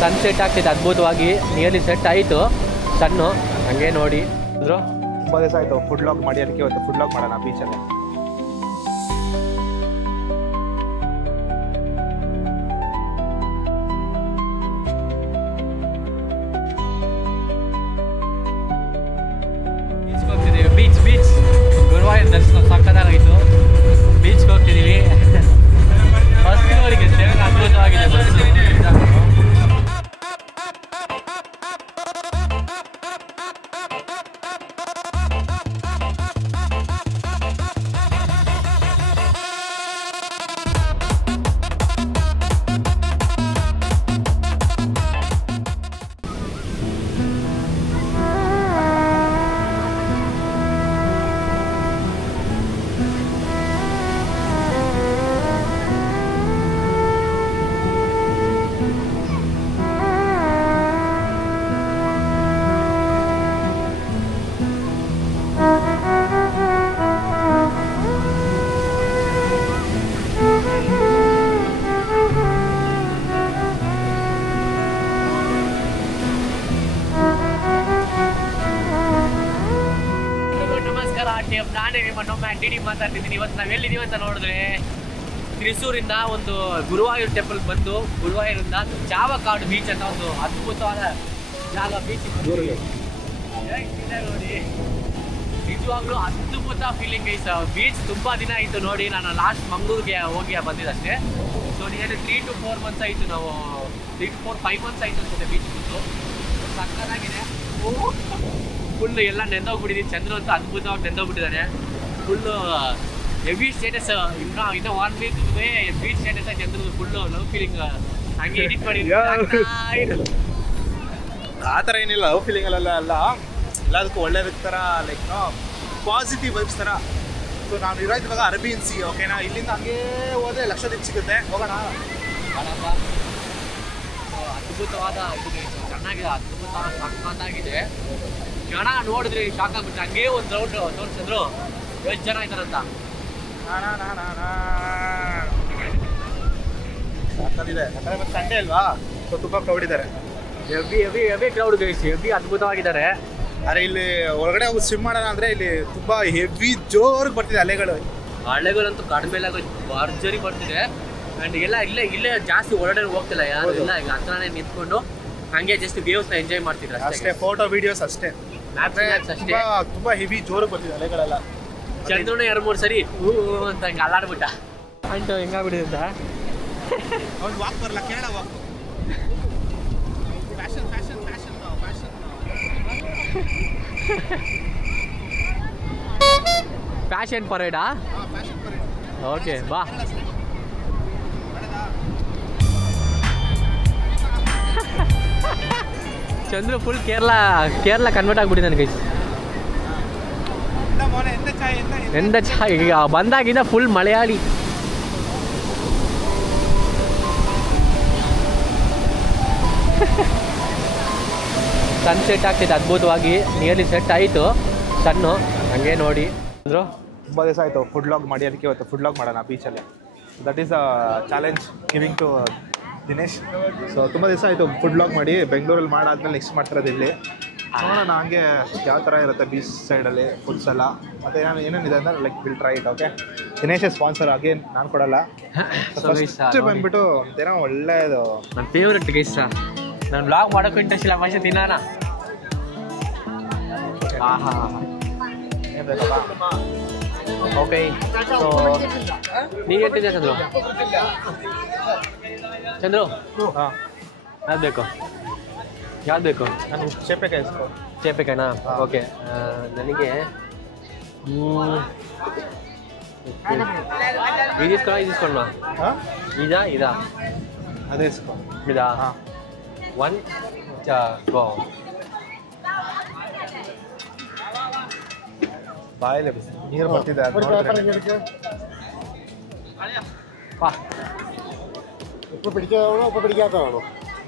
ಸನ್ set ಆಗ್ತಿದೆ ಅದ್ಭುತವಾಗಿ. Nearly set ಆಯಿತು ಸನ್ನು. ಹಂಗೆ ನೋಡಿ ಅಂದರು ತುಂಬ ದಿವಸ ಆಯಿತು ಫುಡ್ ಲಾಗ್ ಮಾಡಿ, ಅದಕ್ಕೆ ಇವತ್ತು ಫುಡ್ ಲಾಗ್ ಮಾಡೋಣ ಬೀಚಲ್ಲಿ. ಬೀಚ್ಗೆ ಹೋಗ್ತಿದ್ದೀವಿ. ಬೀಚ್ ಗುರುವಾರ ದರ್ಶನ ಸಕ್ಕತ್ತಾಗಿತ್ತು. ಬೀಚ್ಗೆ ಹೋಗ್ತಿದ್ದೀವಿ. ಬಸ್ಸಿನವರಿಗೆ ಅದ್ಭುತವಾಗಿದೆ ಬಸ್ಸು. ನಾನೇ ನಮ್ಮ ಡಿ ಮಾತಾಡ್ತಿದ್ದೀನಿ. ಇವತ್ತು ನಾವು ಎಲ್ಲಿದ್ದೀವಿ ಅಂತ ನೋಡಿದ್ರೆ ತ್ರಿಸೂರಿಂದ ಒಂದು ಗುರುವಾಯೂರ್ ಟೆಂಪಲ್ಗೆ ಬಂದು ಗುರುವಾಯೂರಿಂದ ಚಾವಕಾಡು ಬೀಚ್ ಅಂತ ಒಂದು ಅದ್ಭುತವಾದ ಜಾಗ. ಬೀಚ್ ನೋಡಿ ನಿಜವಾಗ್ಲೂ ಅದ್ಭುತ ಫೀಲಿಂಗ್ ಐಸ್. ಬೀಚ್ ತುಂಬ ದಿನ ಆಯಿತು ನೋಡಿ. ನಾನು ಲಾಸ್ಟ್ ಮಂಗಳೂರಿಗೆ ಹೋಗಿ ಬಂದಿದ್ದಷ್ಟೇ. ಸೊ ನಿಯರ್ಲಿ 3 to 4 months ಆಯಿತು. ನಾವು 3 to 5 months ಆಯಿತು ಅನ್ಸುತ್ತೆ ಬೀಚ್ ಬಂದು. ಸಕ್ಕತ್ತಾಗಿದೆ. ಫುಲ್ಲು ಎಲ್ಲ ನೆಂದೋಗ್ಬಿಟ್ಟಿದ್ದೀನಿ. ಚಂದ್ರ ಅಂತೂ ಅದ್ಭುತವಾಗಿ ನೆಂದೋಗ್ಬಿಟ್ಟಿದ್ದಾನೆ. Full heavy status. ಇನ್ನೂ 1 week ಬೀಚ್ ಸ್ಟೇಟಸ್ ಚಂದ್ರದ್ದು ಫುಲ್ಲು ಲವ್ ಫೀಲಿಂಗ್ ಹಂಗೆ ಎಡಿಟ್ ಮಾಡಿ. ಆ ಥರ ಏನಿಲ್ಲ, ಲವ್ ಫೀಲಿಂಗಲ್ಲೆಲ್ಲ ಅಲ್ಲ, ಎಲ್ಲದಕ್ಕೂ ಒಳ್ಳೆಯದ ಥರ ಲೈಕ್ ಪಾಸಿಟಿವ್ ವೈಬ್ಸ್ ಥರ. ಸೊ ನಾನು ಇರೋದು ಇವಾಗ ಅರಬಿಯನ್ ಸಿ. ಓಕೆನಾ, ಇಲ್ಲಿಂದ ಹಂಗೆ ಹೋದರೆ ಲಕ್ಷದೀಪ್ ಸಿಗುತ್ತೆ. ಹೋಗೋಣ. ಅದ್ಭುತವಾದ ಇದು ಚೆನ್ನಾಗಿದೆ. ಅದ್ಭುತವಾದ ಸಕ್ಕತ್ತಾಗಿದೆ. ಜನ ನೋಡಿದ್ರೆ ಶಾಕ್ ಆಗ್ಬಿಟ್ಟು ಹಂಗೆ ಒಂದು ರೌಂಡ್ ತೋರಿಸಿದ್ರು ಎಷ್ಟು ಜನ ಇದ್ದಾರಂತ. ಸಾಕಂದಿದೆ. ಯಾಕಂದರೆ ಮತ್ತೆ ಸಂಡೇ ಅಲ್ವಾ, ಸೊ ತುಂಬ ಕ್ರೌಡ್ ಇದ್ದಾರೆ. Heavy crowd guys. ಹೆವಿ ಅದ್ಭುತವಾಗಿದ್ದಾರೆ. ಅರೆ ಇಲ್ಲಿ ಒಳಗಡೆ ಹೋಗಿ ಸ್ವಿಮ್ ಮಾಡೋಣ ಅಂದರೆ ಇಲ್ಲಿ ತುಂಬ ಹೆವಿ ಜೋರಿಗೆ ಬರ್ತಿದೆ ಅಲೆಗಳು. ಅಲೆಗಳಂತೂ ಕಡಿಮೆ ಭರ್ಜರಿ ಬರ್ತಿದೆ. ಆ್ಯಂಡ್ ಇಲ್ಲೇ ಜಾಸ್ತಿ ಹೊರಗಡೆ ಹೋಗ್ತಿಲ್ಲ ಯಾರು. ಇಲ್ಲ ಈಗ ಹತ್ರನೇ ನಿಂತ್ಕೊಂಡು ಹಂಗೆ ಜಸ್ಟ್ ವೇವ್ಸ್ನ ಎಂಜಾಯ್ ಮಾಡ್ತಿದ್ರು ಅಷ್ಟೇ. ಫೋಟೋ ವಿಡಿಯೋಸ್ ಅಷ್ಟೇ. ತುಂಬ ಹೆವಿ ಜೋರಿಗೆ ಬರ್ತಿದೆ ಅಲೆಗಳೆಲ್ಲ. ಚಂದ್ರನ 2-3 ಸರಿ ಅಂತ ಹಂಗೆ ಅಲ್ಲಾಡ್ಬಿಟ್ಟ. ಅಂಟು ಹೆಂಗಾಗ್ಬಿಟ್ಟಿದೆ ಅಂತ. ಅವ್ನು ವಾಕ್ ಬರಲ್ಲ, ಕೇರಳ ವಾಕ್. ಫ್ಯಾಷನ್ ಫ್ಯಾಷನ್ ಪರೇಡಾ? ಓಕೆ ಬಾ. ಚಂದ್ರ ಫುಲ್ ಕೇರಳ ಕನ್ವರ್ಟ್ ಆಗ್ಬಿಟ್ಟಿದ್ದಾನೆ ಗೈಸ್. ಎಂದ ಚಾಯ್ ಈಗ ಬಂದಾಗಿಂದ ಫುಲ್ ಮಲಯಾಳಿ. ಸನ್ ಸೆಟ್ ಆಗ್ತಿದೆ ಅದ್ಭುತವಾಗಿ. ನಿಯರ್ಲಿ ಸೆಟ್ ಆಯಿತು ಸನ್ನು. ಹಂಗೆ ನೋಡಿ ಅಂದರು ತುಂಬ ದಿವಸ ಆಯಿತು ಫುಡ್ ಲಾಗ್ ಮಾಡಿ, ಅದಕ್ಕೆ ಇವತ್ತು ಫುಡ್ ಲಾಗ್ ಮಾಡೋಣ ಬೀಚಲ್ಲಿ. That is a challenge giving to Dinesh. So ತುಂಬ ದಿವಸ ಆಯಿತು ಫುಡ್ ಲಾಗ್ ಮಾಡಿ. ಬೆಂಗಳೂರಲ್ಲಿ ಮಾಡಾದ್ಮೇಲೆ ನೆಕ್ಸ್ಟ್ ಮಾಡ್ತಿರೋದು ಇಲ್ಲಿ. ನೋಡೋಣ ಹಂಗೆ ಯಾವ ಥರ ಇರುತ್ತೆ ಬೀಚ್ ಸೈಡಲ್ಲಿ ಫುಡ್ಸ್ ಎಲ್ಲ. ಮತ್ತು ಏನೇನಿದೆ ಅಂದರೆ like will try it. Okay, ದಿನೇಶೇ ಸ್ಪಾನ್ಸರ್. ಅಗೇನ್ ನಾನು ಕೊಡಲ್ಲ. ಫಸ್ಟ್ ಬಂದ್ಬಿಟ್ಟು ಏನೋ ಒಳ್ಳೆಯದು ನನ್ನ ಫೇವ್ರೆಟ್ ಗೈಸ್. ನಾನು ಬ್ಲಾಗ್ ಮಾಡೋಕ್ಕೂ ಇಂಟ್ರೆಸ್ಟ್ ಇಲ್ಲ, ಮನುಷ್ಯ ತಿನ್ನೋಣ. ಓಕೆ, ಸೊ ನೀವು ಹೇಳ್ತಿದ್ದೆ ಚಂದ್ರು? ಹಾಂ, ಯಾವ್ದು ಬೇಕು? ನಾನು ಚೇಪೆಕಾಯಿ ಇಸ್ಕೊ. ಚೇಪೆಕಾಯಿನಾ? ಓಕೆ, ನನಗೆ ಇದಿಸ್ಕೊಳ್ಳ. ಹಾಂ, ಇದಾ ಅದೇ ಇಸ್ಕೊ. ಇದಾ? ಹಾಂ, 1 ಗೋ. ಬಾಯಲ್ಲೇ ಬಿಸಿ ನೀರು ಬರ್ತಿದೆ.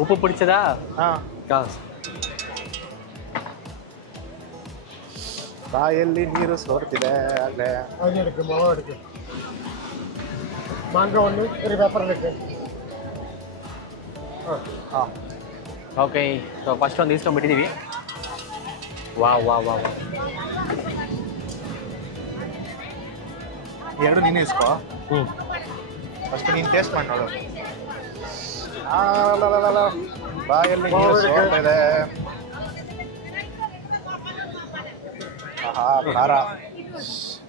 ಉಪ್ಪು പിടിച്ചതാ? ಹಾಂ, ಬಾಯಲ್ಲಿ ನೀರು ಸೋರ್ತಿದೆ. ಅಲ್ಲೇ ಮಾಂಗ ಒಂದು ಪೇಪರ್ ಹಾಂ ಓಕೆ ಸೊ ಫಸ್ಟ್ ಒಂದು ಇಸ್ಕೊಂಡ್ಬಿಟ್ಟಿದ್ದೀವಿ. ವಾ ವಾ ವಾ ವಾ ಎರಡು ನೀನೇ ಇಸ್ಕೋ. ಹ್ಞೂ ಫಸ್ಟ್ ನೀನು ಟೇಸ್ಟ್ ಮಾಡಿ ನೋಡು. ಬಾಯಲ್ಲಿ ನೀರು ಸೋರ್ತಾ ಇದೆ. ಆಹಾ ಖಾರ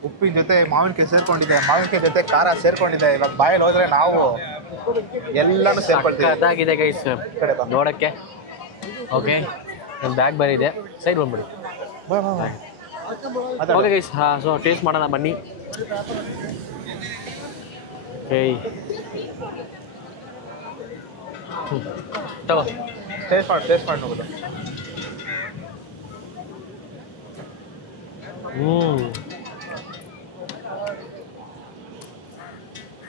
ಉಪ್ಪಿನ ಜೊತೆ ಮಾವಿನಕಾಯಿ ಸೇರ್ಕೊಂಡಿದೆ, ಮಾವಿನಕಾಯಿ ಜೊತೆ ಖಾರ ಸೇರ್ಕೊಂಡಿದೆ. ಇವಾಗ ಬಾಯಲ್ಲಿ ಹೋದ್ರೆ ನಾವು ಎಲ್ಲಾನು ಸೇರ್ಕೊಳ್ತೀವಿ. ಅದಾಗಿದೆ ಗೈಸ್ ನೋಡೋಕ್ಕೆ. ಓಕೆ ಒಂದು ಬ್ಯಾಗ್ ಬೇರೆ ಇದೆ, ಸೈಡ್ ಬಂದ್ಬಿಡಿ. ಓಕೆ ಗೈಸ್, ಹಾಂ ಸೊ ಟೇಸ್ಟ್ ಮಾಡೋಣ ಬನ್ನಿ. ಏಯ್ ತಗೋ ಟೇಸ್ಟ್ ಮಾಡಿ ನೋಡೋದು.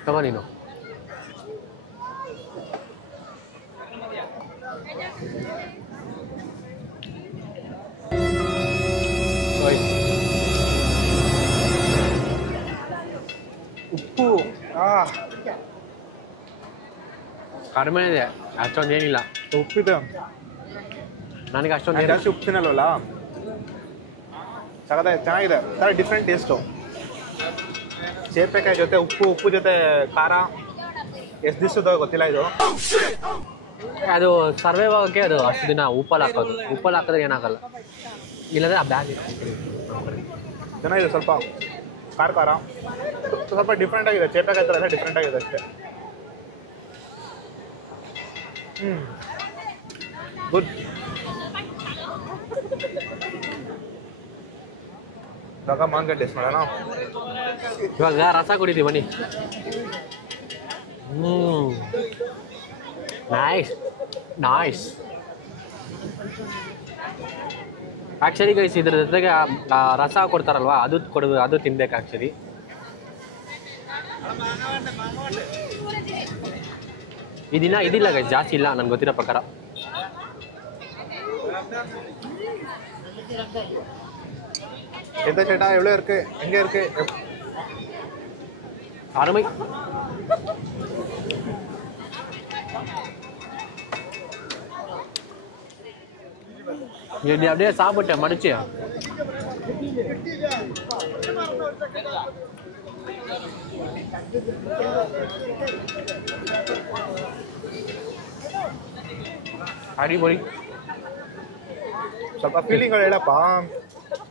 ತಗೋ ನೀನು. ಉಪ್ಪು ಕಡಿಮೆ ಇದೆ, ಅಷ್ಟೊಂದು ಏನಿಲ್ಲ. ಉಪ್ಪಿದೆ, ನನಗೆ ಅಷ್ಟೊಂದು ಜಾಸ್ತಿ ಉಪ್ಪು ತಿನ್ನಲ್ವಲ್ಲ. ಚೆನ್ನಾಗಿದೆ, ಥರ ಡಿಫ್ರೆಂಟ್ ಟೇಸ್ಟು. ಸೇರ್ಪೆಕಾಯಿ ಜೊತೆ ಉಪ್ಪು ಜೊತೆ ಖಾರ. ಎಷ್ಟು ದಿವಸದ ಗೊತ್ತಿಲ್ಲ ಇದು. ಅದು ಸರ್ವೈವ್ ಆಗೋಕ್ಕೆ ಅದು ಅಷ್ಟು ದಿನ ಉಪ್ಪಲ್ಲಿ ಹಾಕೋದು. ಉಪ್ಪಲ್ಲಿ ಹಾಕಿದ್ರೆ ಏನಾಗಲ್ಲ, ಇಲ್ಲಾಂದರೆ ಆ ಬ್ಯಾಗ್ ಚೆನ್ನಾಗಿದೆ. ಸ್ವಲ್ಪ ಖಾರ ಸ್ವಲ್ಪ ಡಿಫ್ರೆಂಟ್ ಆಗಿದೆ. ಸೇರ್ಪೆಕಾಯಿ ಥರ ಡಿಫ್ರೆಂಟ್ ಆಗಿದೆ ಅಷ್ಟೇ. ಗುಡ್. ಇವಾಗ ಮಾವಿನಕಾಯಿ ಟೇಸ್ಟ್ ಮಾಡೋಣ. ಇವಾಗ ರಸ ಕುಡಿತೀವಿ ಬನ್ನಿ. Nice nice. ಆ್ಯಕ್ಚುಲಿ ಗೈಸ್ ಇದ್ರ ಜೊತೆಗೆ ರಸ ಕೊಡ್ತಾರಲ್ವಾ, ಅದು ತಿನ್ಬೇಕು ಆ್ಯಕ್ಚುಲಿ. ಇದಿಲ್ಲ ಗೈಸ್, ಜಾಸ್ತಿ ಇಲ್ಲ ನನ್ಗೆ ಗೊತ್ತಿರೋ ಪ್ರಕಾರ. எந்த சேட்டா எவ்வளோ இருக்கு, எங்கே இருக்கு? அருமை. இது அப்படியே சாப்பிட்டேன் மடிச்சு. ಅಡಿಪೊಡಿ. ಸ್ವಲ್ಪ ಫೀಲಿಂಗ್ ಹೇಳಪ್ಪ.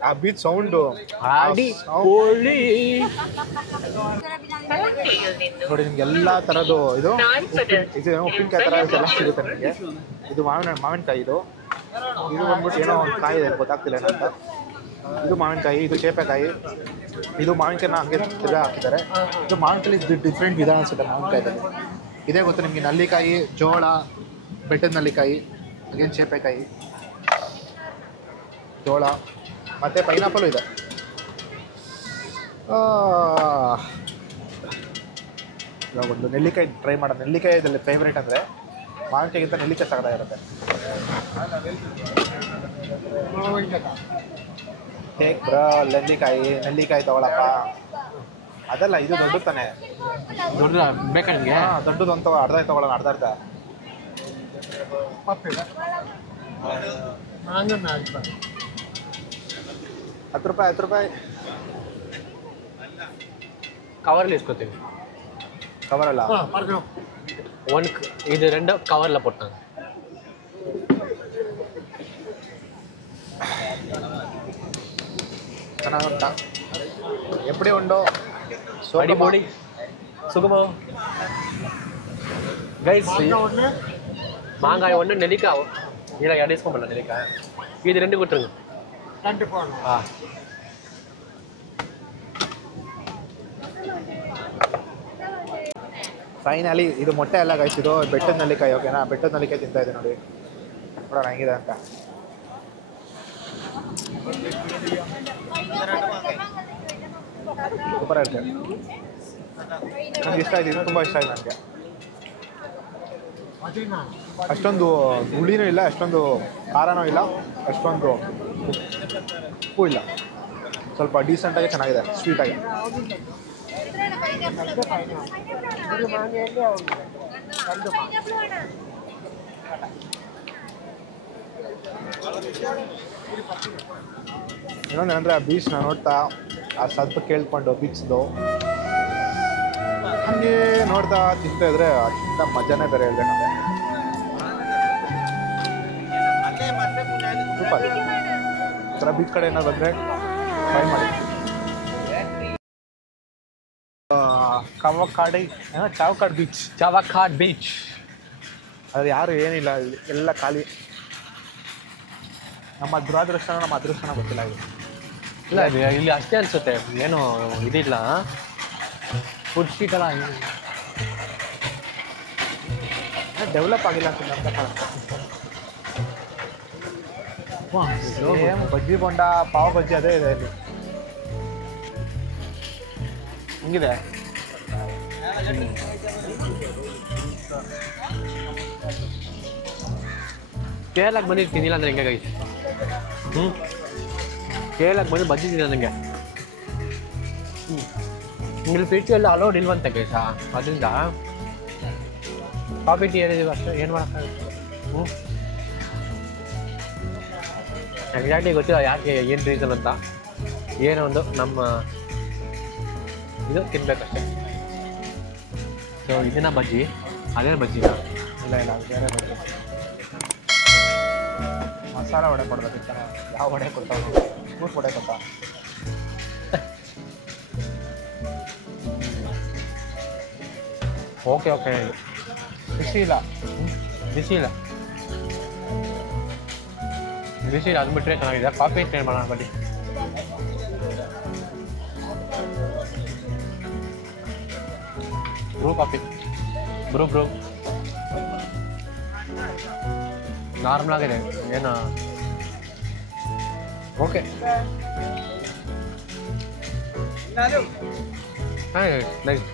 ಆ ಬೀಚ್ ಸೌಂಡು ನೋಡಿ. ನಿಮ್ಗೆ ಎಲ್ಲ ಥರದ್ದು ಇದು ಉಪ್ಪಿನಕಾಯಿ ಥರ ಎಲ್ಲ ಸಿಗುತ್ತೆ ನಿಮಗೆ. ಇದು ಮಾವಿನಕಾಯಿ. ಇದು ಬಂದ್ಬಿಟ್ಟು ಏನೋ ಒಂದು ಕಾಯಿ ಇದೆ, ಗೊತ್ತಾಗ್ತಿಲ್ಲ ಏನಂತ. ಇದು ಮಾವಿನಕಾಯಿ, ಇದು ಸೇಪೆಕಾಯಿ. ಇದು ಮಾವಿನಕಾಯಿನ ಹಂಗೆ ತಿರ್ಗಾ ಹಾಕಿದ್ದಾರೆ. ಇದು ಮಾವಿನಕಾಯಿ ಡಿಫ್ರೆಂಟ್ ವಿಧಾನ ಅನಿಸುತ್ತೆ ಮಾವಿನಕಾಯಿ. ಇದೇ ಗೊತ್ತು ನಿಮಗೆ. ನಲ್ಲಿಕಾಯಿ, ಜೋಳ, ಬೆಟ್ಟದ ನಲ್ಲಿಕಾಯಿ, ಅಗೇನ್ ಸೇಪೆಕಾಯಿ, ಜೋಳ ಮತ್ತು ಪೈನಾಪಲು ಇದೆ. ಇವಾಗ ಒಂದು ನೆಲ್ಲಿಕಾಯಿ ಟ್ರೈ ಮಾಡೋದು. ನೆಲ್ಲಿಕಾಯಿ ಇದರಲ್ಲಿ ಫೇವ್ರೇಟ್ ಅಂದರೆ ಮಾವಿನಕಾಯಿಗಿಂತ ನೆಲ್ಲಿಕಾಯಿ ಸಗದಾಗಿರುತ್ತೆ. ಹೇಗೆ ಬ್ರೋ ನೆಲ್ಲಿಕಾಯಿ ತಗೊಳಪ್ಪ. ಅದಲ್ಲ, ಇದು ದೊಡ್ಡ ತಾನೆ. ದೊಡ್ಡ ಬೇಕಾ ನಿಮಗೆ? ದೊಡ್ಡದು ಅಂತ ಅರ್ಧ ತಗೊಳ್ಳೋಣ. ಅರ್ಧ 10 ರೂಪಾಯಿ. ಕವರಲ್ಲಿ ಇಸ್ಕೊತೀವಿ. ಕವರಲ್ಲ, ಇದು 2 ಕವರ್ಲ ಪೊಟ್ಟಾங்க. ಚೆನ್ನಾಗುಂಟಾ? ಎಪ್ಪಡಿ ಉಂಟು? ಅಡಿಪೊಡಿ ಸುಗಮ ಗೈಸ್. மாங்காய் 1, நெல்லிக்காய் இல்லை 2 இஸ்ಕೊಂಬಲ್ಲ. நெல்லிக்காய் இது 2 கொடுத்துருங்க. 2 போடணும். ಫೈನಲಿ ಇದು ಮೊಟ್ಟೆ ಎಲ್ಲ ಗೈಸ್. ಇದು ಬೆಟ್ಟದ ನಲ್ಲಿಕಾಯಿ. ಓಕೆನಾ? ಬೆಟ್ಟದ ನಲ್ಲಿಕಾಯಿ ತಿಂತಾ ಇದೆ ನೋಡಿ. ನೋಡೋಣ ಹೆಂಗಿದೆ ಅಂತ. ಸೂಪರ್ ಇರುತ್ತೆ. ನನಗೆ ಇಷ್ಟ ಆಯ್ತು. ಇದು ತುಂಬ ಇಷ್ಟ ಆಯ್ತು ನನಗೆ. ಅಷ್ಟೊಂದು ಹುಳಿನೂ ಇಲ್ಲ, ಅಷ್ಟೊಂದು ಖಾರನೂ ಇಲ್ಲ, ಅಷ್ಟೊಂದು ಉಪ್ಪು ಇಲ್ಲ. ಸ್ವಲ್ಪ ಡೀಸೆಂಟಾಗಿ ಚೆನ್ನಾಗಿದೆ, ಸ್ವೀಟಾಗಿ. ಇನ್ನೊಂದೇನಂದ್ರೆ ಆ ಬೀಚ್ನ ನೋಡ್ತಾ ಆ ಸದ್ದು ಕೇಳ್ಕೊಂಡು ಬೀಚ್ದು ಹಂಗೆ ನೋಡ್ತಾ ತಿಂತಾ ಇದ್ರೆ ಅದಕ್ಕಿಂತ ಮಜಾನೇ ಬೇರೆ ಹೇಳ್ಬೇಕಂದ್ರೆ ಸೂಪರ್. ಈ ಥರ ಬೀಚ್ ಕಡೆ ಏನಾದ್ರು ಬಂದರೆ ಟ್ರೈ ಮಾಡಿ. ಚಾವಕಾಡ್ ಬೀಚ್. ಚಾವಕಾಡ್ ಬೀಚ್ ಅದು ಯಾರು ಏನಿಲ್ಲ, ಎಲ್ಲ ಖಾಲಿ. ನಮ್ಮ ದುರಾದೃಷ್ಟನ ನಮ್ಮ ಅದೃಷ್ಟನ ಗೊತ್ತಿಲ್ಲ ಇದು. ಇಲ್ಲ ಇಲ್ಲಿ ಅಷ್ಟೇ ಅನಿಸುತ್ತೆ, ಏನು ಇದಿಲ್ಲ ಫುಡ್ ಸ್ಟ್ರೀಟ್ ಎಲ್ಲ ಡೆವಲಪ್ ಆಗಿಲ್ಲ ಅಂತ ನಮ್ಗೆ ಕಾಣಿಸ್ತಾ. ಬಜ್ಜಿ ಬೋಂಡ ಪಾವ್ ಬಜ್ಜಿ ಅದೇ ಇದೆ ಇಲ್ಲಿ. ಹಿಂಗಿದೆ. ಕೇರಳಕ್ಕೆ ಬಂದಿದ್ದು ತಿನ್ನಿಲ್ಲ ಅಂದರೆ ಹೆಂಗೆ ಗೈಸ್? ಕೇರಳಕ್ಕೆ ಬಂದು ಬಜ್ಜಿ ತಿನ್ನ ನನಗೆ. ಇಲ್ಲಿ ಪೀಚು ಎಲ್ಲ ಅಲೋಡ್ ಇಲ್ವಂತೆ ಗೈಸ, ಅದರಿಂದ ಕಾಫಿ ಟೀ ಹೇಳಿದೀವಿ ಅಷ್ಟೇ, ಏನು ಮಾಡೋಕ್ಕಾಗುತ್ತೆ. ಎಕ್ಸಾಕ್ಟ್ಲಿ ಗೊತ್ತಿಲ್ಲ ಯಾಕೆ ಏನು ರೀಸನ್ ಅಂತ. ಏನೋ ಒಂದು ನಮ್ಮ ಇದು ತಿನ್ಬೇಕಷ್ಟೆ. ಸೊ ಇದನ್ನ ಬಜ್ಜಿ, ಅದೇ ಬಜ್ಜಿನ ಇಲ್ಲ ಇಲ್ಲ ಅದು ಬೇರೆ ಬಜ್ಜಿ. ಮಸಾಲ ವಡೆ ಕೊಡ್ಬೇಕಿತ್ತು. ಯಾವ ವಡೆ ಕೊಡ್ತಾವೆ? ಫ್ರೂಟ್ ವಡೆ ಕೊಡ್ತಾ. ಓಕೆ ಓಕೆ, ಬಿಸಿ ಇಲ್ಲ, ಬಿಸಿ ಇಲ್ಲ, ಬಿಸಿ ಇಲ್ಲ, ಅದು ಬಿಟ್ಟರೆ ಚೆನ್ನಾಗಿದೆ. ಕಾಫಿ ಟ್ರೈ ಮಾಡೋಣ ಬನ್ನಿ. ಬ್ರೂ ಕಾಫಿ, ಬ್ರೂ ನಾರ್ಮಲ್ ಆಗಿದೆ ಏನು. Okay nice.